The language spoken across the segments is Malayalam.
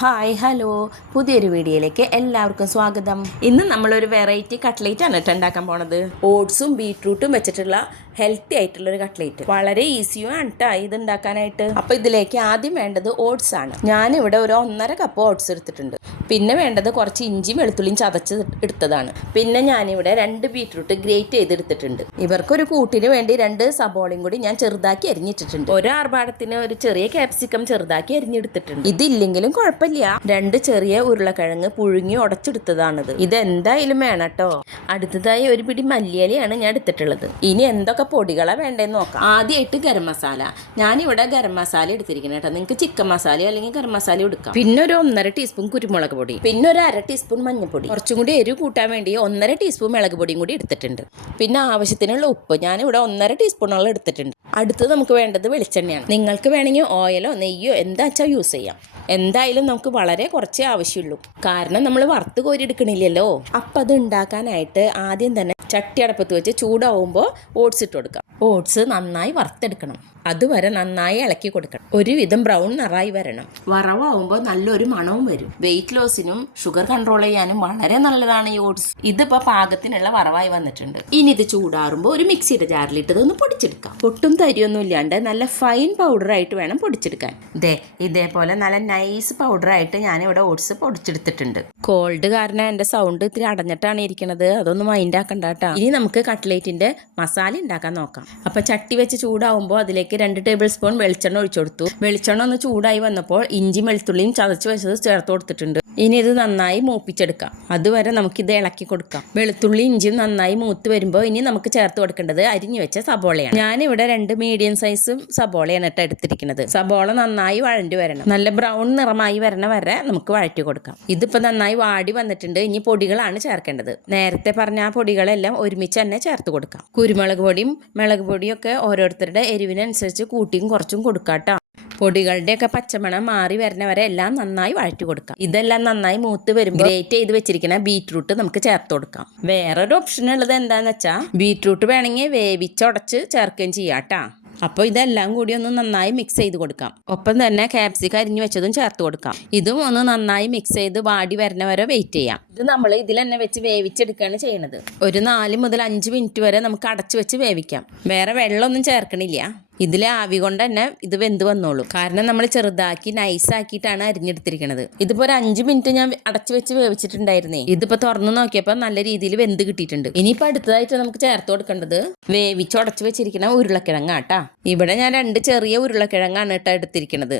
ഹായ് ഹലോ പുതിയൊരു വീഡിയോയിലേക്ക് എല്ലാവർക്കും സ്വാഗതം. ഇന്ന് നമ്മളൊരു വെറൈറ്റി കട്ട്ലേറ്റ് ആണ് കേട്ടോ ഉണ്ടാക്കാൻ പോണത്. ഓട്സും ബീട്രൂട്ടും വെച്ചിട്ടുള്ള ഹെൽത്തി ആയിട്ടുള്ള ഒരു കട്ട്ലേറ്റ് വളരെ ഈസിയും ആണ് കേട്ടോ ഇത് ഉണ്ടാക്കാനായിട്ട്. അപ്പോൾ ഇതിലേക്ക് ആദ്യം വേണ്ടത് ഓട്സ് ആണ്. ഞാനിവിടെ ഒരു ഒന്നര കപ്പ് ഓട്സ് എടുത്തിട്ടുണ്ട്. പിന്നെ വേണ്ടത് കുറച്ച് ഇഞ്ചിയും വെളുത്തുള്ളിയും ചതച്ച് എടുത്തതാണ്. പിന്നെ ഞാനിവിടെ രണ്ട് ബീറ്റ്റൂട്ട് ഗ്രേറ്റ് ചെയ്തെടുത്തിട്ടുണ്ട്. ഇവർക്കൊരു കൂട്ടിന് വേണ്ടി രണ്ട് സബോളയും കൂടി ഞാൻ ചെറുതാക്കി അരിഞ്ഞിട്ടിട്ടുണ്ട്. ഒരു ആർഭാടത്തിന് ഒരു ചെറിയ ക്യാപ്സിക്കം ചെറുതാക്കി അരിഞ്ഞെടുത്തിട്ടുണ്ട്. ഇതില്ലെങ്കിലും കുഴപ്പമില്ല. രണ്ട് ചെറിയ ഉരുളക്കിഴങ്ങ് പുഴുങ്ങി ഉടച്ചെടുത്തതാണിത്. ഇത് എന്തായാലും വേണം കേട്ടോ. അടുത്തതായി ഒരു പിടി മല്ലിയലയാണ് ഞാൻ എടുത്തിട്ടുള്ളത്. ഇനി എന്തൊക്കെ പൊടികളാണ് വേണ്ടതെന്ന് നോക്കാം. ആദ്യമായിട്ട് ഗരം മസാല. ഞാനിവിടെ ഗരം മസാല എടുത്തിരിക്കണം കേട്ടോ. നിങ്ങൾക്ക് ചിക്കൻ മസാല അല്ലെങ്കിൽ ഗരം മസാല എടുക്കാം. പിന്നെ ഒരു ഒന്നര ടീസ്പൂൺ കുരുമുളക് പൊടി പിന്നെ ഒരു അര ടീസ്പൂൺ മഞ്ഞൾപ്പൊടി. കുറച്ചും കൂടി എരിവ് കൂട്ടാൻ വേണ്ടി ഒന്നര ടീസ്പൂൺ മുളക് പൊടിയും കൂടി എടുത്തിട്ടുണ്ട്. പിന്നെ ആവശ്യത്തിനുള്ള ഉപ്പ് ഞാനിവിടെ ഒന്നര ടീസ്പൂണോളം എടുത്തിട്ടുണ്ട്. അടുത്തത് നമുക്ക് വേണ്ടത് വെളിച്ചെണ്ണയാണ്. നിങ്ങൾക്ക് വേണമെങ്കിൽ ഓയിലോ നെയ്യോ എന്താ വെച്ചാൽ യൂസ് ചെയ്യാം. എന്തായാലും നമുക്ക് വളരെ കുറച്ചേ ആവശ്യമുള്ളൂ. കാരണം നമ്മൾ വറുത്ത് കോരി എടുക്കണില്ലല്ലോ. അപ്പം അത് ഉണ്ടാക്കാനായിട്ട് ആദ്യം തന്നെ ചട്ടി അടപ്പത്ത് വെച്ച് ചൂടാവുമ്പോൾ ഓട്സ് ഇട്ട് കൊടുക്കാം. ഓട്സ് നന്നായി വറുത്തെടുക്കണം. അതുവരെ നന്നായി ഇളക്കി കൊടുക്കണം. ഒരുവിധം ബ്രൗൺ നിറായി വരണം. വറവാകുമ്പോൾ നല്ലൊരു മണവും വരും. വെയിറ്റ് ലോസിനും ഷുഗർ കൺട്രോൾ ചെയ്യാനും വളരെ നല്ലതാണ് ഈ ഓട്സ് ഇതിപ്പോൾ പാകത്തിനുള്ള വറവായി വന്നിട്ടുണ്ട്. ഇനി ഇത് ചൂടാറുമ്പോൾ ഒരു മിക്സിയുടെ ജാറിലിട്ട് ഇതൊന്ന് പൊടിച്ചെടുക്കാം. പൊട്ടും തരിയൊന്നും ഇല്ലാണ്ട് നല്ല ഫൈൻ പൗഡർ ആയിട്ട് വേണം പൊടിച്ചെടുക്കാൻ. ഇതേ ഇതേപോലെ നല്ല നൈസ് പൗഡർ പൗഡറായിട്ട് ഞാനിവിടെ ഓട്സ് പൊടിച്ചെടുത്തിട്ടുണ്ട്. കോൾഡ് കാരണം എന്റെ സൗണ്ട് ഇത്തിരി അടഞ്ഞിട്ടാണ് ഇരിക്കുന്നത് അതൊന്നും മൈൻഡ് ആക്കണ്ട കേട്ടോ ഇനി നമുക്ക് കട്ട്ലേറ്റിന്റെ മസാല ഉണ്ടാക്കാൻ നോക്കാം. അപ്പൊ ചട്ടി വെച്ച് ചൂടാവുമ്പോൾ അതിലേക്ക് രണ്ട് ടേബിൾ സ്പൂൺ വെളിച്ചെണ്ണ ഒഴിച്ചു കൊടുത്തു. വെളിച്ചെണ്ണ ഒന്ന് ചൂടായി വന്നപ്പോൾ ഇഞ്ചി വെളുത്തുള്ളിയും ചതച്ച് വെച്ചത് ചേർത്ത് കൊടുത്തിട്ടുണ്ട്. ഇനി ഇത് നന്നായി മൂപ്പിച്ചെടുക്കാം. അതുവരെ നമുക്കിത് ഇളക്കി കൊടുക്കാം. വെളുത്തുള്ളി ഇഞ്ചിയും നന്നായി മൂത്ത് വരുമ്പോൾ ഇനി നമുക്ക് ചേർത്ത് കൊടുക്കേണ്ടത് അരിഞ്ഞു വെച്ച സബോളയാണ്. ഞാനിവിടെ രണ്ട് മീഡിയം സൈസ് സബോളയാണ് ഇട്ട് എടുത്തിരിക്കുന്നത്. സബോള നന്നായി വഴണ്ടി വരണം. നല്ല ബ്രൗൺ നിറമായി വരണ വരെ നമുക്ക് വഴറ്റി കൊടുക്കാം. ഇതിപ്പോൾ നന്നായി വാടി വന്നിട്ടുണ്ട്. ഇനി പൊടികളാണ് ചേർക്കേണ്ടത്. നേരത്തെ പറഞ്ഞ ആ പൊടികളെല്ലാം ഒരുമിച്ച് തന്നെ ചേർത്ത് കൊടുക്കാം. കുരുമുളക് പൊടിയും മുളക് പൊടിയും ഒക്കെ ഓരോരുത്തരുടെ എരിവിനനുസരിച്ച് കൂട്ടിയും കുറച്ചും കൊടുക്കാട്ടോ പൊടികളുടെയൊക്കെ പച്ചമണം മാറി വരുന്ന വരെ എല്ലാം നന്നായി വഴറ്റി കൊടുക്കാം. ഇതെല്ലാം നന്നായി മൂത്ത് വരുമ്പോൾ ഗ്രേറ്റ് ചെയ്ത് വെച്ചിരിക്കുന്ന ബീറ്റ്റൂട്ട് നമുക്ക് ചേർത്ത് കൊടുക്കാം. വേറൊരു ഓപ്ഷൻ ഉള്ളത് എന്താന്ന് വെച്ചാൽ ബീറ്റ്റൂട്ട് വേണമെങ്കിൽ വേവിച്ചുടച്ച് ചേർക്കുകയും ചെയ്യാം കേട്ടാ. അപ്പോൾ ഇതെല്ലാം കൂടി ഒന്ന് നന്നായി മിക്സ് ചെയ്ത് കൊടുക്കാം. ഒപ്പം തന്നെ ക്യാപ്സിക്കം അരിഞ്ഞു വെച്ചതും ചേർത്ത് കൊടുക്കാം. ഇതും ഒന്ന് നന്നായി മിക്സ് ചെയ്ത് വാടി വരുന്ന വരെ വെയിറ്റ് ചെയ്യാം. ഇത് നമ്മൾ ഇതിൽ തന്നെ വെച്ച് വേവിച്ചെടുക്കുകയാണ് ചെയ്യുന്നത് ഒരു നാല് മുതൽ അഞ്ച് മിനിറ്റ് വരെ നമുക്ക് അടച്ചു വെച്ച് വേവിക്കാം. വേറെ വെള്ളമൊന്നും ചേർക്കണില്ല. ഇതിലെ ആവി കൊണ്ട് തന്നെ ഇത് വെന്ത് വന്നോളും. കാരണം നമ്മൾ ചെറുതാക്കി നൈസാക്കിയിട്ടാണ് അരിഞ്ഞെടുത്തിരിക്കുന്നത് ഇതിപ്പോ ഒരു അഞ്ച് മിനിറ്റ് ഞാൻ അടച്ചു വെച്ച് വേവിച്ചിട്ടുണ്ടായിരുന്നേ. ഇതിപ്പോ തുറന്ന് നോക്കിയപ്പോൾ നല്ല രീതിയിൽ വെന്ത് കിട്ടിയിട്ടുണ്ട്. ഇനിയിപ്പോൾ അടുത്തതായിട്ട് നമുക്ക് ചേർത്ത് കൊടുക്കേണ്ടത്. വേവിച്ച് ഉടച്ചു വെച്ചിരിക്കുന്ന ഉരുളക്കിഴങ്ങാട്ടാ. ഇവിടെ ഞാൻ രണ്ട് ചെറിയ ഉരുളക്കിഴങ്ങാണ് കേട്ടോ എടുത്തിരിക്കുന്നത്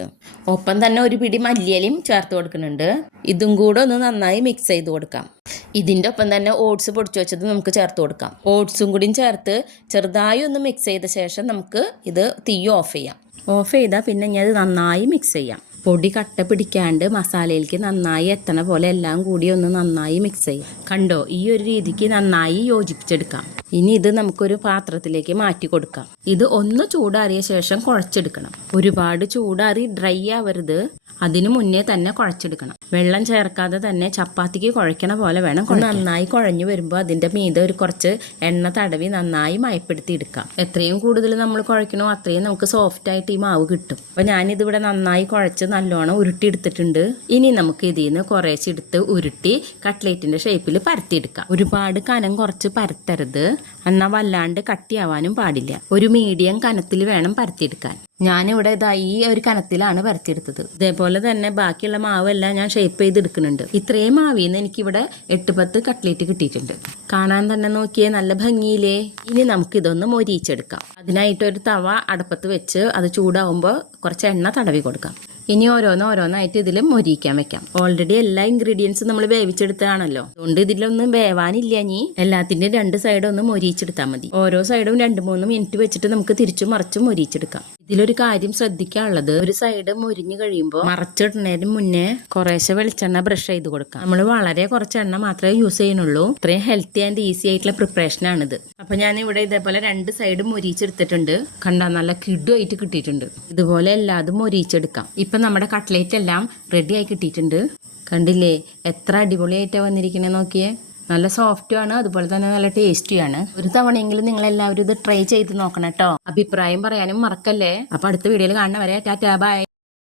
ഒപ്പം തന്നെ ഒരു പിടി മല്ലിയലയും ചേർത്ത് കൊടുക്കുന്നുണ്ട്. ഇതും കൂടെ ഒന്ന് നന്നായി മിക്സ് ചെയ്ത് കൊടുക്കാം. ഇതിന്റെ ഒപ്പം തന്നെ ഓട്സ് പൊടിച്ചു വെച്ചത് നമുക്ക് ചേർത്ത് കൊടുക്കാം. ഓട്സും കൂടിയും ചേർത്ത് ചെറുതായി ഒന്ന് മിക്സ് ചെയ്ത ശേഷം നമുക്ക് ഇത് തീ ഓഫ് ചെയ്യാം. ഓഫ് ചെയ്താൽ പിന്നെ ഇനി അത് നന്നായി മിക്സ് ചെയ്യാം. പൊടി കട്ട പിടിക്കാണ്ട് മസാലയിലേക്ക് നന്നായി എത്തണ പോലെ എല്ലാം കൂടി ഒന്ന് നന്നായി മിക്സ് ചെയ്യും. കണ്ടോ ഈ ഒരു രീതിക്ക് നന്നായി യോജിപ്പിച്ചെടുക്കാം. ഇനി ഇത് നമുക്കൊരു പാത്രത്തിലേക്ക് മാറ്റി കൊടുക്കാം. ഇത് ഒന്ന് ചൂടാറിയ ശേഷം കുഴച്ചെടുക്കണം. ഒരുപാട് ചൂടാറി ഡ്രൈ ആവരുത്. അതിനു മുന്നേ തന്നെ കുഴച്ചെടുക്കണം. വെള്ളം ചേർക്കാതെ തന്നെ ചപ്പാത്തിക്ക് കുഴക്കണ പോലെ വേണം നന്നായി കുഴഞ്ഞു വരുമ്പോൾ അതിന്റെ മീതെ ഒരു കുറച്ച് എണ്ണ തടവി നന്നായി മയപ്പെടുത്തി എടുക്കാം എത്രയും കൂടുതൽ നമ്മൾ കുഴക്കണോ അത്രയും നമുക്ക് സോഫ്റ്റ് ആയിട്ട് ഈ മാവ് കിട്ടും. അപ്പോൾ ഞാനിതിവിടെ നന്നായി കുഴച്ച് നല്ലോണം ഉരുട്ടിയെടുത്തിട്ടുണ്ട്. ഇനി നമുക്ക് ഇതിൽ നിന്ന് കുറേശ്ശെ എടുത്ത് ഉരുട്ടി കട്ട്ലേറ്റിന്റെ ഷേപ്പിൽ പരത്തിയെടുക്കാം. ഒരുപാട് കനം കുറച്ച് പരത്തരുത്. എന്നാൽ വല്ലാണ്ട് കട്ടിയാവാനും പാടില്ല. ഒരു മീഡിയം കനത്തിൽ വേണം പരത്തിയെടുക്കാൻ. ഞാനിവിടെ ഇതാ ഈ ഒരു കനത്തിലാണ് പരത്തിയെടുത്തത്. ഇതേപോലെ തന്നെ ബാക്കിയുള്ള മാവെല്ലാം ഞാൻ ഷേപ്പ് ചെയ്തെടുക്കുന്നുണ്ട്. ഇത്രയും മാവിൽ നിന്ന് എനിക്കിവിടെ എട്ട് പത്ത് കട്ട്ലേറ്റ് കിട്ടിയിട്ടുണ്ട്. കാണാൻ തന്നെ നോക്കിയേ നല്ല ഭംഗിയിലേ ഇനി നമുക്ക് ഇതൊന്ന് മൊരിയിച്ചെടുക്കാം. അതിനായിട്ട് ഒരു തവ അടുപ്പത്ത് വെച്ച് അത് ചൂടാവുമ്പോൾ കുറച്ച് എണ്ണ തടവി കൊടുക്കാം. ഇനി ഓരോന്ന് ഓരോന്നായിട്ട് ഇതിൽ മൊരിയിക്കാൻ വെക്കാം. ഓൾറെഡി എല്ലാ ഇൻഗ്രീഡിയൻസും നമ്മൾ വേവിച്ചെടുത്തതാണല്ലോ. അതുകൊണ്ട് ഇതിലൊന്നും വേവാനില്ല ഇനി. എല്ലാത്തിന്റെ രണ്ട് സൈഡും ഒന്ന് മൊരിയിച്ചെടുത്താൽ മതി. ഓരോ സൈഡും രണ്ട് മൂന്ന് മിനിറ്റ് വെച്ചിട്ട് നമുക്ക് തിരിച്ചും മറിച്ചും മൊരിയിച്ചെടുക്കാം. ഇതിലൊരു കാര്യം ശ്രദ്ധിക്കാനുള്ളത്. ഒരു സൈഡ് മൊരിഞ്ഞു കഴിയുമ്പോൾ മറച്ചിടുന്നതിന് മുന്നേ കുറേശ്ശെ വെളിച്ചെണ്ണ ബ്രഷ് ചെയ്ത് കൊടുക്കാം. നമ്മൾ വളരെ കുറച്ച് എണ്ണ മാത്രമേ യൂസ് ചെയ്യുന്നുള്ളൂ. ഇത്രയും ഹെൽത്തി ആൻഡ് ഈസി ആയിട്ടുള്ള പ്രിപ്പറേഷൻ ആണിത്. അപ്പൊ ഞാൻ ഇവിടെ ഇതേപോലെ രണ്ട് സൈഡും മൊരിച്ചെടുത്തിട്ടുണ്ട് കണ്ടാൽ നല്ല കിഡുമായിട്ട് കിട്ടിയിട്ടുണ്ട്. ഇതുപോലെ എല്ലാതും മൊരിച്ചെടുക്കാം ഇപ്പൊ നമ്മുടെ കട്ട്ലേറ്റ് എല്ലാം റെഡി ആയി കിട്ടിയിട്ടുണ്ട്. കണ്ടില്ലേ? എത്ര അടിപൊളിയായിട്ടാണ് വന്നിരിക്കണേ നോക്കിയേ. നല്ല സോഫ്റ്റും ആണ് അതുപോലെ തന്നെ നല്ല ടേസ്റ്റിയാണ് ഒരു തവണയെങ്കിലും നിങ്ങൾ എല്ലാവരും ഇത് ട്രൈ ചെയ്ത് നോക്കണം കേട്ടോ. അഭിപ്രായം പറയാനും മറക്കല്ലേ? അപ്പൊ അടുത്ത വീഡിയോയിൽ കാണുന്നവരെ ടാറ്റാ ബൈ